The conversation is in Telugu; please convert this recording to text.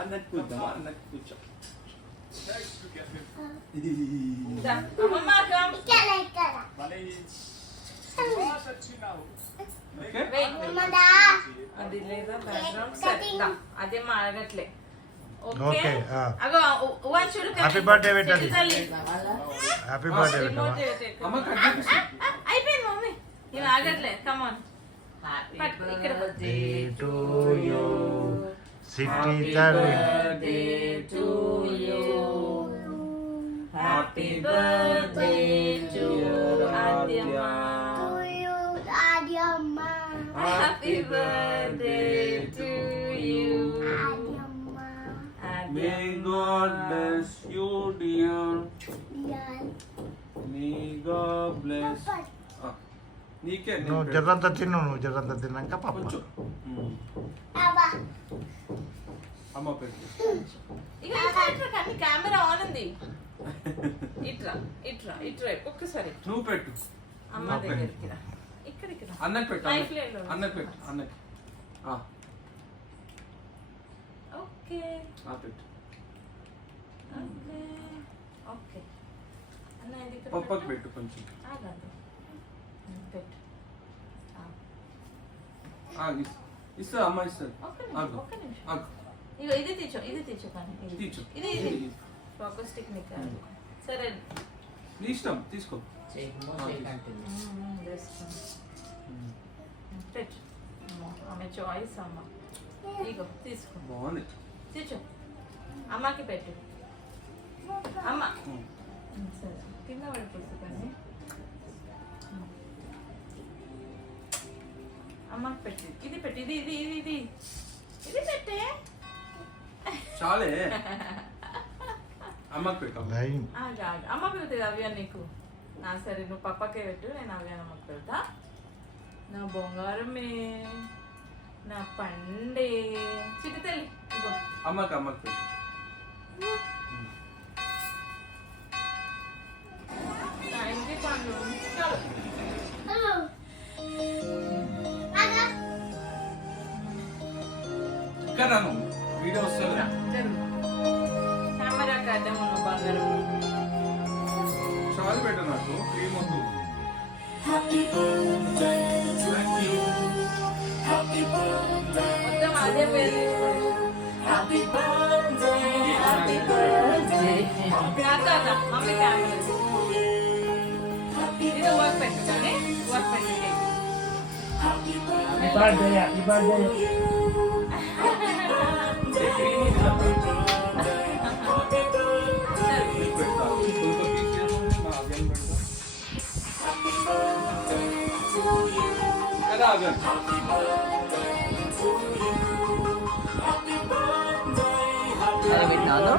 అన్నకు కూర్చోమా అన్నకు కూర్చో అది లేదా బ్యాక్గ్రౌండ్ అదే మారగట్లే. ఓకే అగో వన్ చూడు. హ్యాపీ బర్త్డే పెట్టండి. హ్యాపీ బర్త్డే అయిపోయింది మమ్మీ. ఇది ఆగట్లే. Come on. Happy birthday to you సిటీ తల్లి. To you happy birthday to ఆద్యమ్మ. Happy birthday to you. May God bless you, dear. May God bless. నీకే నువ్వు జర్రంతా తిను. నువ్వు జర్రంతా తిన్నాక పాప కొంచెం అమ్మ పెట్టు. ఇక ఇట్రా కెమెరా ఆన్ ఉంది. ఇట్రా ఇట్రా ఇట్రా ఒక్కసారి నువ్వు పెట్టు. అమ్మ దగ్గరికి రా. ఇక్కడ అన్నకు పెట్టు. అన్నకు పెట్టు. అన్నకు ఓకే పెట్టు. ఓకే ఓకే అన్న ఇది ఇక్కడ పప్పకు పెట్టు కొంచెం. ఆగండి పెట్టు. ఇస్తా అమ్మ ఇస్తుంది. ఒక్క నిమిషం. ఇగో ఇది తీర్చో కానీ ఇది ఫోకస్ టెక్నిక్. సరే నీ ఇష్టం తీసుకో. పెట్టు. ఆమె చాయిస్ అమ్మ. ఇగో తీసుకో. బాగుంది. తీర్చో. అమ్మకి పెట్టు. అమ్మ సరే కింద పడిపోతుంది. అమ్మకి పెట్టు. ఇది పెట్టు. ఇది ఇది ఇది ఇది ఇది పెట్టే. చాలే. అమ్మకి పెట్టు. అమ్మకి పెడుతుంది అవ్య నీకు. సరే నువ్వు పప్పకే పెట్టు. నేను అవ్యానమ్మకి పెడతా. నా బొంగారమే నా పండే చిట్టి తల్లి. అమ్మకి పెట్టు. ఇంటి పండు ఇక్కడ వీడియో వస్తుంది. కెమెరా కడ్డము బంగారం. చాలు పెట్టు. నాకు క్రీమ్ వద్దు. మొత్తం అదే పేరు తీసుకోండి. Happy birthday happy birthday. Mummy camera ఇది వర్క్ పెట్టండి. వర్క్ పెట్టండి. పెట్టాను.